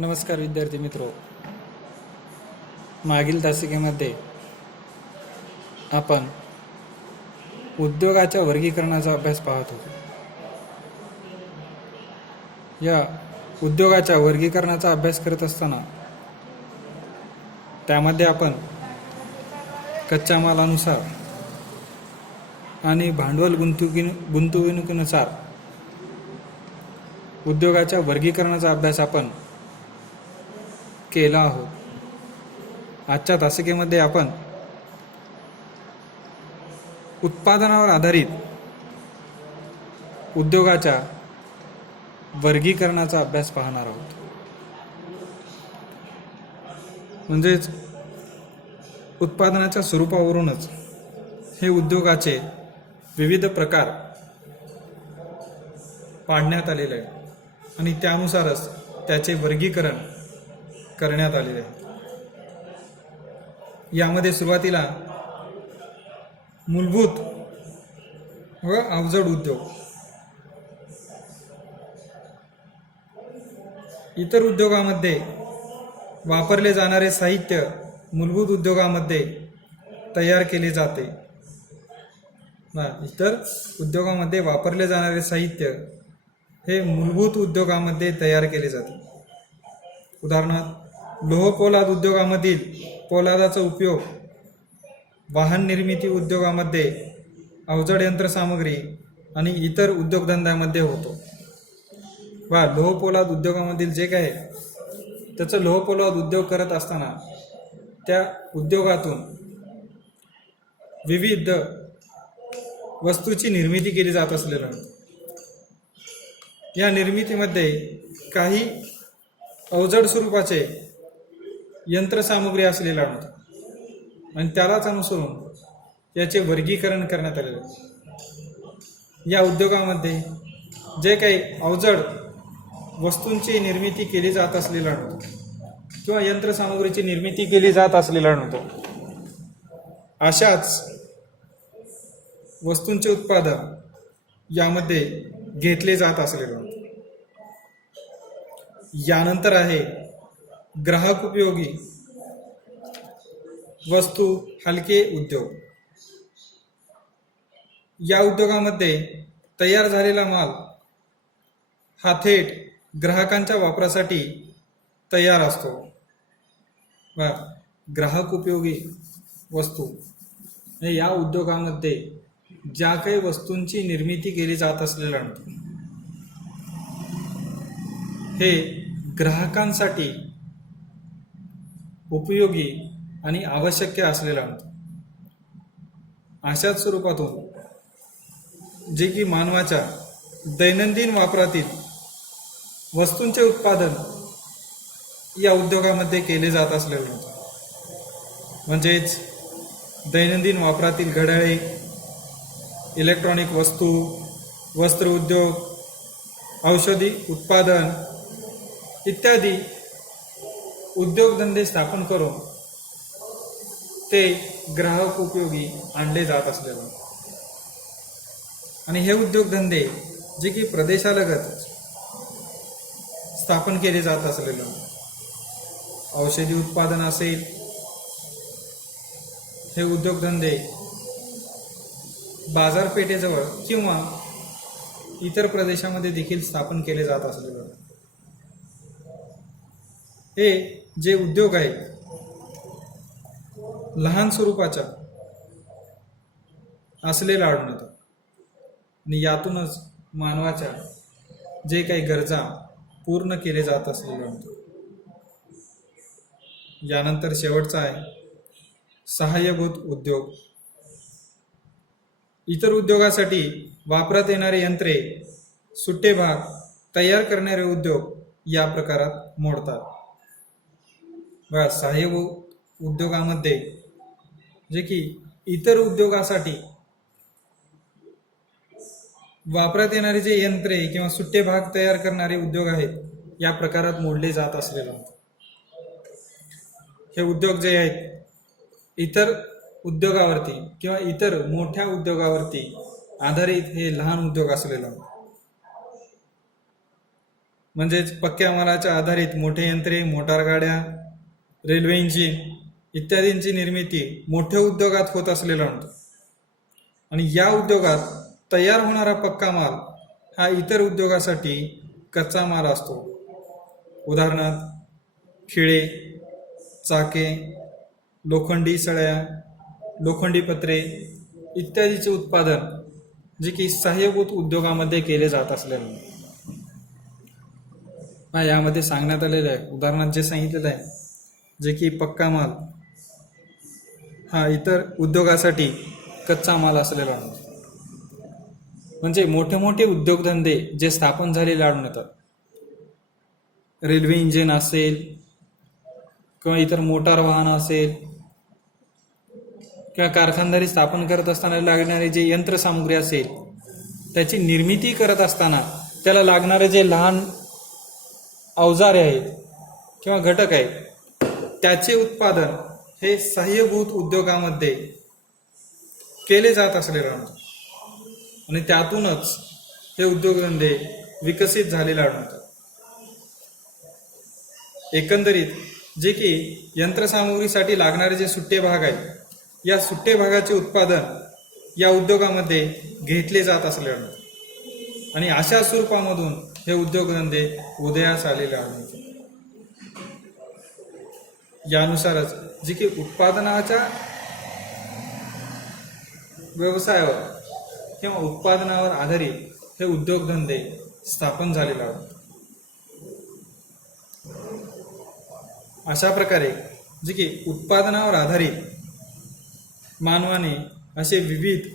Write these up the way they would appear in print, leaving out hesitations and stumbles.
नमस्कार विद्यार्थी मित्रो. मागील तासिकेमध्ये आपण उद्योगाच्या वर्गीकरणाचा अभ्यास पाहत होतो. या उद्योगाच्या वर्गीकरणाचा अभ्यास करत असताना त्यामध्ये आपण कच्च्या मालानुसार आणि भांडवल गुंतवणुकीनुसार उद्योगाच्या वर्गीकरणाचा अभ्यास आपण केला आहोत. आजच्या तासिकेमध्ये आपण उत्पादनावर आधारित उद्योगाच्या वर्गीकरणाचा अभ्यास पाहणार आहोत. म्हणजेच उत्पादनाच्या स्वरूपावरूनच हे उद्योगाचे विविध प्रकार पाडण्यात आलेले आहे आणि त्यानुसारच त्याचे वर्गीकरण करण्यात आलेले आहे. यामध्ये सुरुवातीला मूलभूत व अवजड उद्योग, इतर उद्योगामध्ये वापरले जाणारे साहित्य मूलभूत उद्योगामध्ये तयार केले जाते. इतर उद्योगामध्ये वापरले जाणारे साहित्य हे मूलभूत उद्योगामध्ये तयार केले जाते. उदाहरणार्थ, लोह पोलाद उद्योगामधील पोलादाचा उपयोग वाहन निर्मिती उद्योगामध्ये, अवजड यंत्रसामग्री आणि इतर उद्योगधंद्यामध्ये होतो. लोह पोलाद उद्योगामधील जे काय त्याचं लोह पोलाद उद्योग करत असताना त्या उद्योगातून विविध वस्तूची निर्मिती केली जात असलेलं. या निर्मितीमध्ये काही अवजड स्वरूपाचे यंत्रसामुग्री असलेला होता आणि त्यालाच अनुसरून याचे वर्गीकरण करण्यात आलेले. या उद्योगामध्ये जे काही अवजड वस्तूंची निर्मिती केली जात असलेला नव्हतं किंवा यंत्रसामुग्रीची निर्मिती केली जात असलेला नव्हतं, अशाच वस्तूंचे उत्पादन यामध्ये घेतले जात असलेलं होतं. यानंतर आहे ग्राहक उपयोगी वस्तू हलके उद्योग. या उद्योगामध्ये तयार झालेला माल हा थेट ग्राहकांच्या वापरासाठी तयार असतो. ग्राहक उपयोगी वस्तू या उद्योगामध्ये ज्या काही वस्तूंची निर्मिती केली जात असलेल्या हे ग्राहकांसाठी उपयोगी आणि आवश्यक असलेला. अशाच स्वरूपातून जे की मानवाच्या दैनंदिन वापरातील वस्तूंचे उत्पादन या उद्योगामध्ये केले जात असलेले. म्हणजेच दैनंदिन वापरातील घड्याळे, इलेक्ट्रॉनिक वस्तू, वस्त्र उद्योग, औषधी उत्पादन इत्यादी उद्योगधंदे स्थापन करून ते ग्राहक उपयोगी आणले जात असलेले. आणि हे उद्योगधंदे जे की प्रदेशालगत स्थापन केले जात असलेले, औषधी उत्पादन असेल, हे उद्योगधंदे बाजारपेठेजवळ किंवा इतर प्रदेशामध्ये देखील स्थापन केले जात असलेले. हे जे उद्योग आहेत लहान स्वरूपाच्या असलेला आढळून येतात आणि यातूनच मानवाच्या जे काही गरजा पूर्ण केले जात असलेले. यानंतर शेवटचा आहे सहाय्यभूत उद्योग. इतर उद्योगासाठी वापरात येणारे यंत्रे, सुट्टे भाग तयार करणारे उद्योग या प्रकारात मोडतात. सहाय्यभूत उद्योगामध्ये जे की इतर उद्योगासाठी वापरात येणारे जे यंत्रे किंवा सुट्टे भाग तयार करणारे उद्योग आहेत या प्रकारात मोडले जात असलेले. हे उद्योग जे आहेत इतर उद्योगावरती किंवा इतर मोठ्या उद्योगावरती आधारित हे लहान उद्योग असलेला. म्हणजेच पक्क्या मालाच्या आधारित मोठे यंत्रे, मोटार गाड्या, रेल्वे इंजिन इत्यादींची निर्मिती मोठ्या उद्योगात होत असलेला म्हणतो. आणि या उद्योगात तयार होणारा पक्का माल हा इतर उद्योगासाठी कच्चा माल असतो. उदाहरणार्थ खिळे, चाके, लोखंडी सळ्या, लोखंडी पत्रे इत्यादीचे उत्पादन जे की सहाय्यभूत उद्योगामध्ये केले जात असलेले. यामध्ये सांगण्यात आलेलं आहे, उदाहरणार्थ जे सांगितलेलं आहे, जे की पक्का माल हा इतर उद्योगासाठी कच्चा माल असलेला आहे. म्हणजे मोठे मोठे उद्योगधंदे जे स्थापन झालेले आढळून येतात. रेल्वे इंजिन असेल किंवा इतर मोटार वाहन असेल किंवा कारखानदारी स्थापन करत असताना लागणारे जे यंत्रसामुग्री असेल त्याची निर्मिती करत असताना त्याला लागणारे जे लहान अवजारे आहेत किंवा घटक आहेत त्याचे उत्पादन हे सहाय्यभूत उद्योगामध्ये केले जात असलेले आढळतात. आणि त्यातूनच हे उद्योगधंदे विकसित झालेले आढळतात. एकंदरीत जे की यंत्रसामुग्रीसाठी लागणारे जे सुट्टे भाग आहेत या सुट्टे भागाचे उत्पादन या उद्योगामध्ये घेतले जात असले आढळतात. आणि अशा स्वरूपामधून हे उद्योगधंदे उदयास आलेले आढळतात. यानुसारच जे की उत्पादनाच्या व्यवसायावर किंवा उत्पादनावर आधारित हे उद्योगधंदे स्थापन झालेले आढळतात. अशा प्रकारे जे की उत्पादनावर आधारित मानवाने असे विविध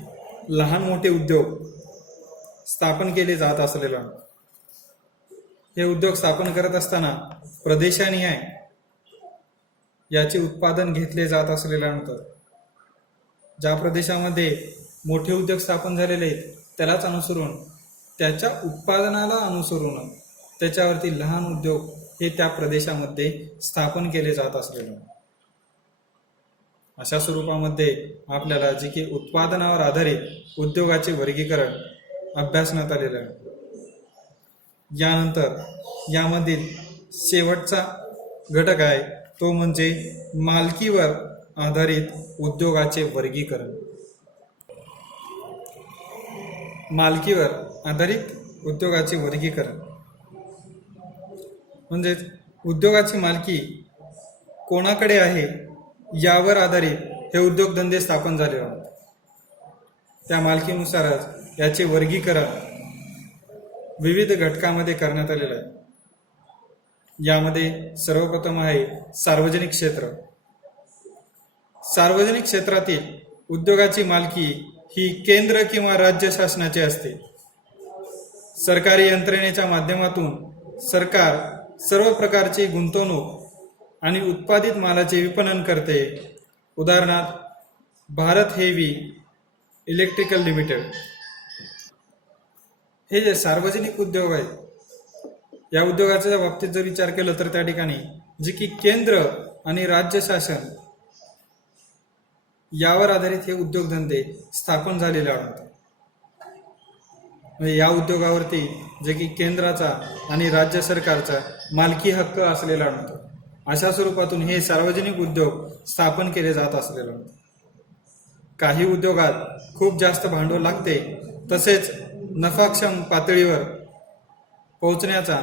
लहान मोठे उद्योग स्थापन केले जात असलेले आढळतात. हे उद्योग स्थापन करत असताना प्रदेशानिहाय याचे उत्पादन घेतले जात असलेले आढळतात. ज्या प्रदेशामध्ये मोठे उद्योग स्थापन झालेले आहेत त्यालाच अनुसरून त्याच्या उत्पादनाला अनुसरून त्याच्यावरती लहान उद्योग हे त्या प्रदेशामध्ये स्थापन केले जात असलेले. अशा स्वरूपामध्ये आपल्याला जे की उत्पादनावर आधारित उद्योगाचे वर्गीकरण अभ्यासण्यात आलेलं आहे. यानंतर यामधील शेवटचा घटक आहे तो म्हणजे मालकीवर आधारित उद्योगाचे वर्गीकरण. मालकीवर आधारित उद्योगाचे वर्गीकरण म्हणजेच उद्योगाची मालकी कोणाकडे आहे यावर आधारित हे उद्योगधंदे स्थापन झाले आहेत. त्या मालकीनुसारच याचे वर्गीकरण विविध घटकामध्ये करण्यात आलेलं आहे. यामध्ये सर्वप्रथम आहे सार्वजनिक क्षेत्र. सार्वजनिक क्षेत्रातील उद्योगाची मालकी ही केंद्र किंवा राज्य शासनाची असते. सरकारी यंत्रणेच्या माध्यमातून सरकार सर्व प्रकारची गुंतवणूक आणि उत्पादित मालाचे विपणन करते. उदाहरणार्थ भारत हेवी इलेक्ट्रिकल लिमिटेड. हे जे सार्वजनिक उद्योग आहेत या उद्योगाच्या बाबतीत जर विचार केला तर त्या ठिकाणी जे की केंद्र आणि राज्य शासन यावर आधारित हे उद्योगधंदे स्थापन झालेले आढळतात. म्हणजे या उद्योगावरती जे की केंद्राचा आणि राज्य सरकारचा मालकी हक्क असलेला आढळतो. अशा स्वरूपातून हे सार्वजनिक उद्योग स्थापन केले जात असलेले आढळतात. काही उद्योगात खूप जास्त भांडवल लागते तसेच नफाक्षम पातळीवर पोहोचण्याचा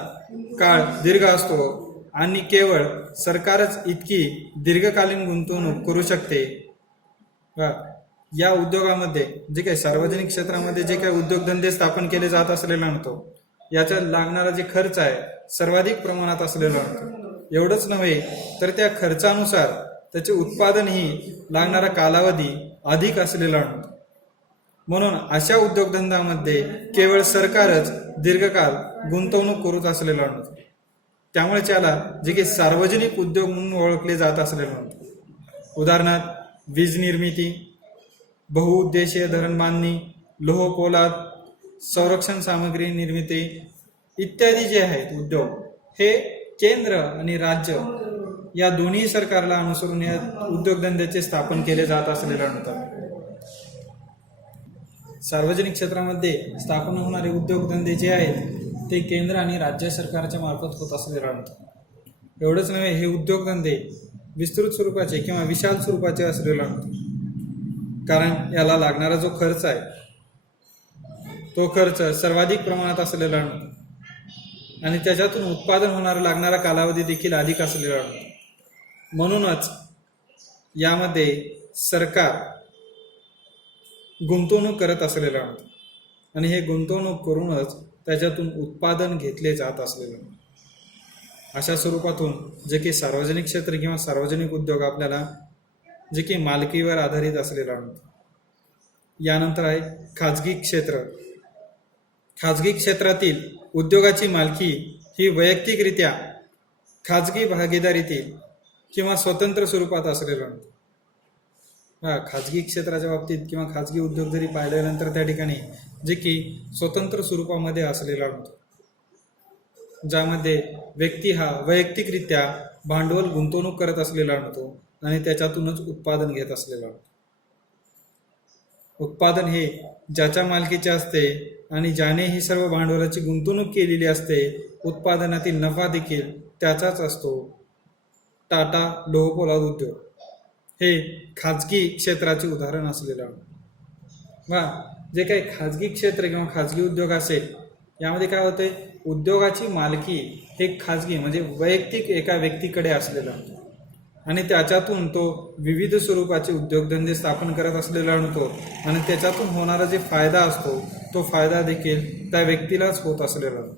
काळ दीर्घ असतो आणि केवळ सरकारच इतकी दीर्घकालीन गुंतवणूक करू शकते. या उद्योगामध्ये जे काही सार्वजनिक क्षेत्रामध्ये जे काही उद्योगधंदे स्थापन केले जात असलेला नव्हतो याचा लागणारा जे खर्च आहे सर्वाधिक प्रमाणात असलेला नव्हतो. एवढंच नव्हे तर त्या खर्चानुसार त्याचे उत्पादनही लागणारा कालावधी अधिक असलेला नव्हतो. म्हणून अशा उद्योगधंद्यामध्ये केवळ सरकारच दीर्घकाल गुंतवणूक करूच असलेला नव्हतो. त्यामुळे त्याला जे काही सार्वजनिक उद्योग म्हणून ओळखले जात असलेले नव्हते. उदाहरणार्थ वीज निर्मिती, बहुउद्देशीय धरण बांधणी, लोह पोलाद, संरक्षण सामग्री निर्मिती इत्यादी जे आहेत उद्योग हे केंद्र आणि राज्य या दोन्ही सरकारला अनुसरून या उद्योगधंद्याचे स्थापन केले जात असलेले नव्हते. सार्वजनिक क्षेत्रामध्ये स्थापन होणारे उद्योगधंदे जे आहेत ते केंद्र आणि राज्य सरकारच्या मार्फत होत असलेलं आणतं. एवढंच नव्हे, हे उद्योगधंदे विस्तृत स्वरूपाचे किंवा विशाल स्वरूपाचे असलेलं आणतं. कारण याला लागणारा जो खर्च आहे तो खर्च सर्वाधिक प्रमाणात असलेला आणतो आणि त्याच्यातून उत्पादन होणारा लागणारा कालावधी देखील अधिक असलेला आणतो. म्हणूनच यामध्ये सरकार गुंतवणूक करत असलेलं आणतं आणि हे गुंतवणूक करूनच त्याच्यातून उत्पादन घेतले जात असलेलं. अशा स्वरूपातून जे की सार्वजनिक क्षेत्र किंवा सार्वजनिक उद्योग आपल्याला जे की मालकीवर आधारित असलेलं आणतं. यानंतर आहे खाजगी क्षेत्र. खाजगी क्षेत्रातील उद्योगाची मालकी ही वैयक्तिकरित्या खाजगी भागीदारीतील किंवा स्वतंत्र स्वरूपात असलेलं आणतं. खाजगी क्षेत्राच्या बाबतीत किंवा खाजगी उद्योग जरी पाहिल्यानंतर त्या ठिकाणी जे की स्वतंत्र स्वरूपामध्ये असलेला आणतो, ज्यामध्ये व्यक्ती हा वैयक्तिकरित्या भांडवल गुंतवणूक करत असलेला आणतो आणि त्याच्यातूनच उत्पादन घेत असलेला आणतो. उत्पादन हे ज्याच्या मालकीचे असते आणि ज्याने ही सर्व भांडवलाची गुंतवणूक केलेली असते, उत्पादनातील नफा देखील त्याचाच असतो. टाटा लोहपोलाद उद्योग हे खाजगी क्षेत्राचे उदाहरण असलेलं आहे. जे काही खाजगी क्षेत्र किंवा खाजगी उद्योग असेल, यामध्ये काय होते, उद्योगाची मालकी हे खाजगी म्हणजे वैयक्तिक एका व्यक्तीकडे असलेलं आहे आणि त्याच्यातून तो विविध स्वरूपाचे उद्योगधंदे स्थापन करत असलेला आणतो आणि त्याच्यातून होणारा जे फायदा असतो तो फायदा देखील त्या व्यक्तीलाच होत असलेला आहे.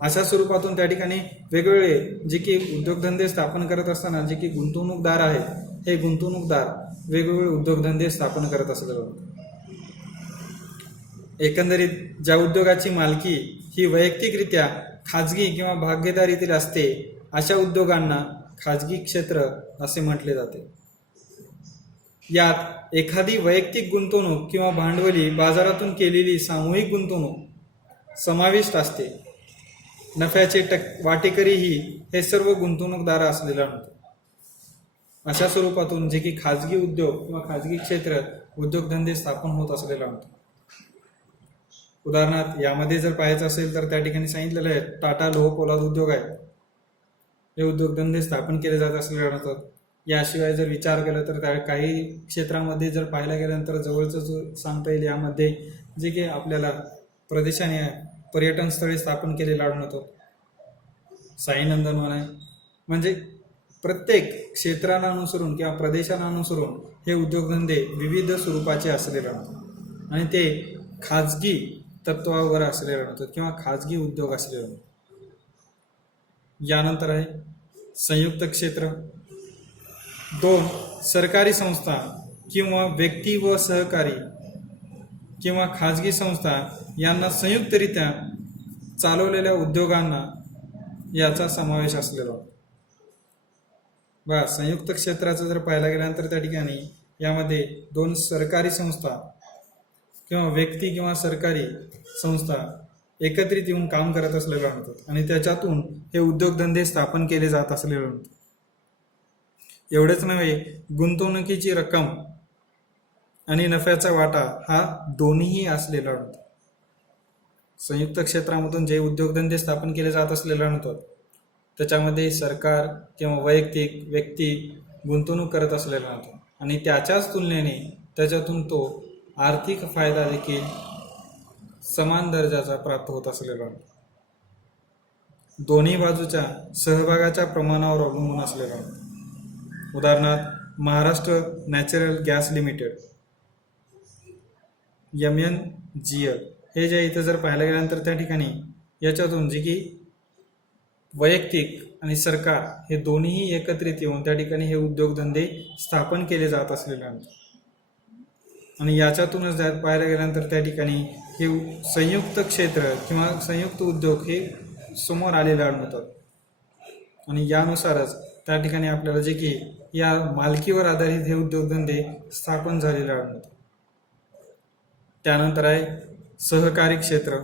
अशा स्वरूपातून त्या ठिकाणी वेगवेगळे जे की उद्योगधंदे स्थापन करत असताना जे की गुंतवणूकदार आहेत, हे गुंतवणूकदार वेगवेगळे उद्योगधंदे स्थापन करत असलेलं होतं. एकंदरीत ज्या उद्योगाची मालकी ही वैयक्तिकरित्या खाजगी किंवा भागीदारीतील असते, अशा उद्योगांना खाजगी क्षेत्र असे म्हटले जाते. यात एखादी वैयक्तिक गुंतवणूक किंवा भांडवली बाजारातून केलेली सामूहिक गुंतवणूक समाविष्ट असते. नफ्याचे वाटेकरीही हे सर्व गुंतवणूकदार असलेला नव्हते. अशा स्वरूपातून जे की खाजगी उद्योग किंवा खाजगी क्षेत्र उद्योगधंदे स्थापन होत असलेला होतं. उदाहरणार्थ यामध्ये जर पाहायचं असेल तर त्या ठिकाणी सांगितलेलं आहे टाटा लोहपोलाद उद्योग आहे, हे उद्योगधंदे स्थापन केले जात असलेले होतात. याशिवाय जर विचार केला तर त्या काही क्षेत्रामध्ये जर पाहायला गेल्यानंतर जवळचं सांगता येईल, यामध्ये जे की आपल्याला प्रदेशाने पर्यटन स्थळे स्थापन केलेले आढळून साई नंदनवन आहे. म्हणजे प्रत्येक क्षेत्राला अनुसरून किंवा प्रदेशाला अनुसरून हे उद्योगधंदे विविध स्वरूपाचे असलेले राहतात आणि ते खाजगी तत्वावर असलेले राहतात किंवा खाजगी उद्योग असलेले राहतात. यानंतर आहे संयुक्त क्षेत्र. 2 सरकारी संस्था किंवा व्यक्ती व सहकारी किंवा खाजगी संस्था यांना संयुक्तरित्या चालवलेल्या उद्योगांना याचा समावेश असलेला होता. संयुक्त क्षेत्राचं जर पाहायला गेल्यानंतर त्या ठिकाणी यामध्ये 2 सरकारी संस्था किंवा व्यक्ती किंवा सरकारी संस्था एकत्रित येऊन काम करत असलेले होतात आणि त्याच्यातून हे उद्योगधंदे स्थापन केले जात असलेले होते. एवढेच नव्हे, गुंतवणुकीची रक्कम आणि नफ्याचा वाटा हा दोन्हीही असलेला होता. संयुक्त क्षेत्रामधून जे उद्योगधंदे स्थापन केले जात असलेले होतात त्याच्यामध्ये सरकार किंवा वैयक्तिक व्यक्ती गुंतवणूक करत असलेला होता आणि त्याच्याच तुलनेने त्याच्यातून तो आर्थिक फायदा देखील समान दर्जाचा प्राप्त होत असलेला होता. दोन्ही बाजूच्या सहभागाच्या प्रमाणावर अवलंबून असलेला होता. उदाहरणार्थ Maharashtra natural gas limited MNGL हे जे इथं जर पाहायला गेल्यानंतर त्या ठिकाणी याच्यातून जे की वैयक्तिक आणि सरकार हे दोन्हीही एकत्रित येऊन त्या ठिकाणी हे उद्योगधंदे स्थापन केले जात असलेले आहेत आणि याच्यातूनच पाहायला गेल्यानंतर त्या ठिकाणी हे संयुक्त क्षेत्र किंवा संयुक्त उद्योग हे समोर आलेले आढळतात आणि यानुसारच त्या ठिकाणी आपल्याला जे की या मालकीवर आधारित हे उद्योगधंदे स्थापन झालेले आढळतात. त्यानंतर आहे सहकारी क्षेत्र.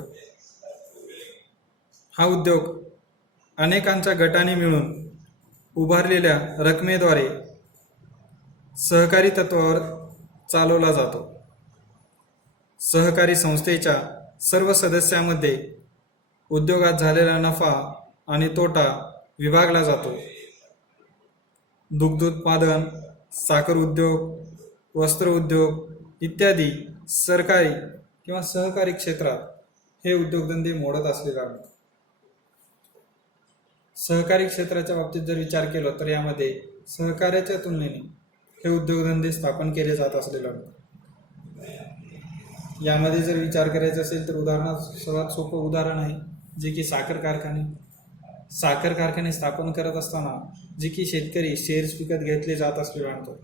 हा उद्योग अनेकांच्या गटाने मिळून उभारलेल्या रकमेद्वारे सहकारी तत्वावर चालवला जातो. सहकारी संस्थेच्या सर्व सदस्यांमध्ये उद्योगात झालेला नफा आणि तोटा विभागला जातो. दुग्ध उत्पादन, साखर उद्योग, वस्त्र उद्योग इत्यादी सरकारी किंवा सहकारी क्षेत्रात हे उद्योगधंदे मोडत असलेले आढळतात. सहकारी क्षेत्राच्या बाबतीत जर विचार केला तर यामध्ये सहकार्याच्या तुलनेने हे उद्योगधंदे स्थापन केले जात असलेले आढळतात. यामध्ये जर विचार करायचा असेल तर उदाहरणार्थ सर्वात सोपं उदाहरण आहे जे की साखर कारखाने. साखर कारखाने स्थापन करत असताना जे की शेतकरी शेअर्स विकत घेतले जात असलेले आढळतात.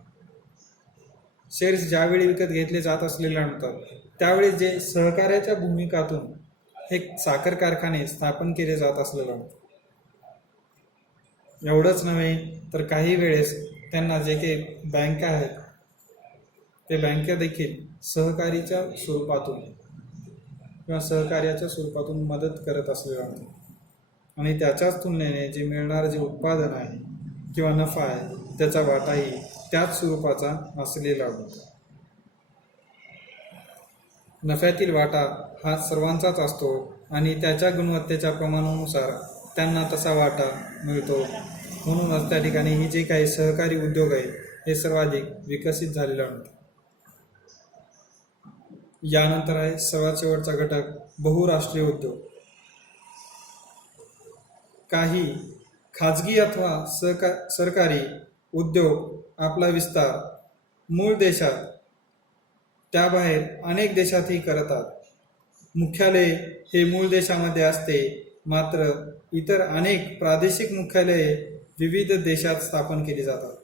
शेअर्स ज्यावेळी विकत घेतले जात असलेले आढळतात त्यावेळी जे सहकार्याच्या भूमिकातून हे साखर कारखाने स्थापन केले जात असलेले आढळतात. एवढंच नव्हे तर काही वेळेस त्यांना जे काही बँका आहेत ते बँका देखील सहकारीच्या स्वरूपातून किंवा सहकार्याच्या स्वरूपातून मदत करत असलेले आढळतात. आणि त्याच्याच तुलनेने जे मिळणारं जे उत्पादन आहे किंवा नफा आहे त्याचा वाटाही त्याच स्वरूपाचा असलेला आढळतो. नफ्यातील वाटा हा सर्वांचाच असतो आणि त्याच्या गुणवत्तेच्या प्रमाणानुसार त्यांना तसा वाटा मिळतो. म्हणूनच त्या ठिकाणी ही जे काही सहकारी उद्योग आहे हे सर्वाधिक विकसित झालेले आढळतात. यानंतर आहे सर्वात शेवटचा घटक बहुराष्ट्रीय उद्योग. काही खाजगी अथवा सरकारी उद्योग आपला विस्तार मूळ देशात त्याबाहेर अनेक देशातही करतात. मुख्यालय हे मूळ देशामध्ये असते, मात्र इतर अनेक प्रादेशिक मुख्यालये विविध देशात स्थापन केली जातात.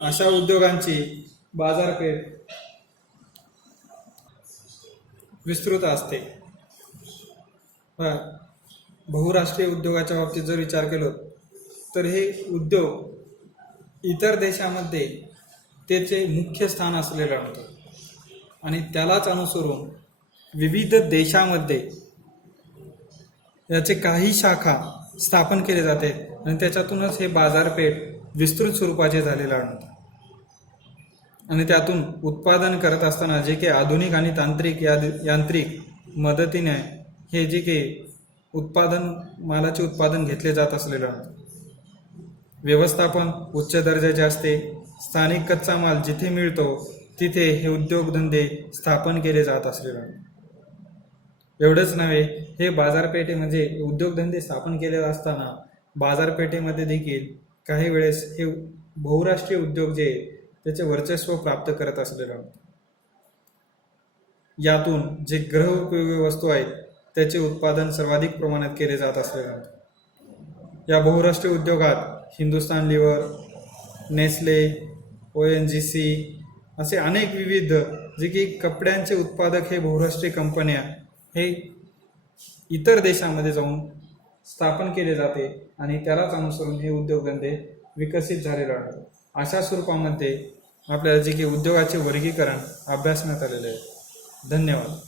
अशा उद्योगांची बाजारपेठ विस्तृत असते. बहुराष्ट्रीय उद्योगाच्या बाबतीत जर विचार केला तर हे उद्योग इतर देशामध्ये त्याचे मुख्य स्थान असलेले आढळतात आणि त्यालाच अनुसरून विविध देशामध्ये याचे काही शाखा स्थापन केले जाते आणि त्याच्यातूनच हे बाजारपेठ विस्तृत स्वरूपाचे झालेले आढळतात. आणि त्यातून उत्पादन करत असताना जे काही आधुनिक आणि यांत्रिक मदतीने हे जे काही मालाचे उत्पादन घेतले जात असलेले आढळतात. व्यवस्थापन उच्च दर्जाचे असते. स्थानिक कच्चा माल जिथे मिळतो तिथे हे उद्योगधंदे स्थापन केले जात असलेले आढळतात. एवढंच नव्हे, हे बाजारपेठे म्हणजे उद्योगधंदे स्थापन केले असताना बाजारपेठेमध्ये देखील काही वेळेस हे बहुराष्ट्रीय उद्योग जे त्याचे वर्चस्व प्राप्त करत असलेले आढळतात. यातून जे गृहोपयोगी वस्तू आहेत त्याचे उत्पादन सर्वाधिक प्रमाणात केले जात असलेले आढळतात. या बहुराष्ट्रीय उद्योगात हिंदुस्तान लिव्हर, नेस्ले, ONGC असे अनेक विविध जे की कपड्यांचे उत्पादक हे बहुराष्ट्रीय कंपन्या हे इतर देशामध्ये जाऊन स्थापन केले जाते आणि त्यालाच अनुसरून हे उद्योगधंदे विकसित झालेले आढळतात. अशा स्वरूपामध्ये आपल्याला जे की उद्योगाचे वर्गीकरण अभ्यासण्यात आलेले आहे. धन्यवाद.